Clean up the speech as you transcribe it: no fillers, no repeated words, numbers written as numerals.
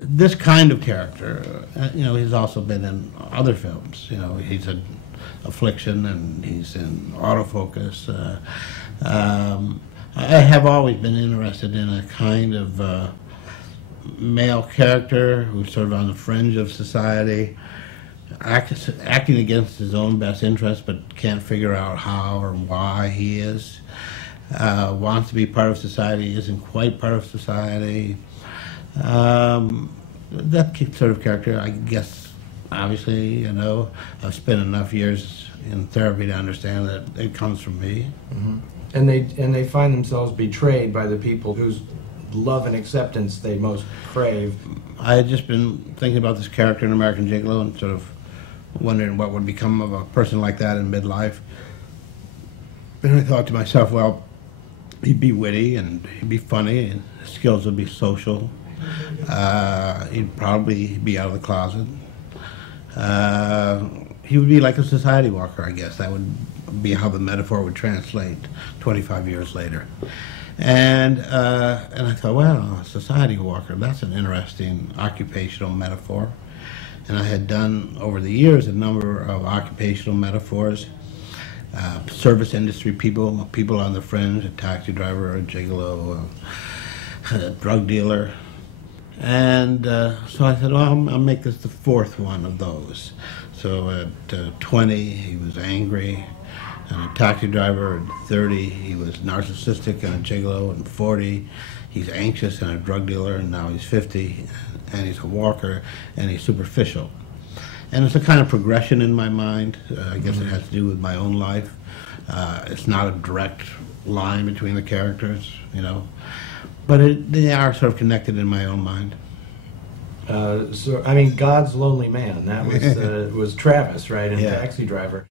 this kind of character, he's also been in other films. He's in Affliction and he's in Autofocus. I have always been interested in a kind of male character who's sort of on the fringe of society, acting against his own best interest, but can't figure out how or why he is. Wants to be part of society, isn't quite part of society. That sort of character, I guess, obviously, I've spent enough years in therapy to understand that it comes from me. Mm-hmm. And they find themselves betrayed by the people whose love and acceptance they most crave. I had just been thinking about this character in American Gigolo and sort of wondering what would become of a person like that in midlife. And I thought to myself, well, he'd be witty and he'd be funny and his skills would be social. He'd probably be out of the closet. He would be like a society walker, I guess. That would be how the metaphor would translate 25 years later. And I thought, well, a society walker, that's an interesting occupational metaphor. And I had done, over the years, a number of occupational metaphors. Service industry people on the fringe, a taxi driver, a gigolo, a drug dealer. And so I said, well, I'll make this the fourth one of those. So at 20, he was angry and a taxi driver. At 30, he was narcissistic and a gigolo. And 40, he's anxious and a drug dealer. And now he's 50, and he's a walker, and he's superficial. And it's a kind of progression in my mind. I guess it has to do with my own life. It's not a direct line between the characters, but they are sort of connected in my own mind. So, I mean, God's Lonely Man, that was Travis, right, in Taxi Driver.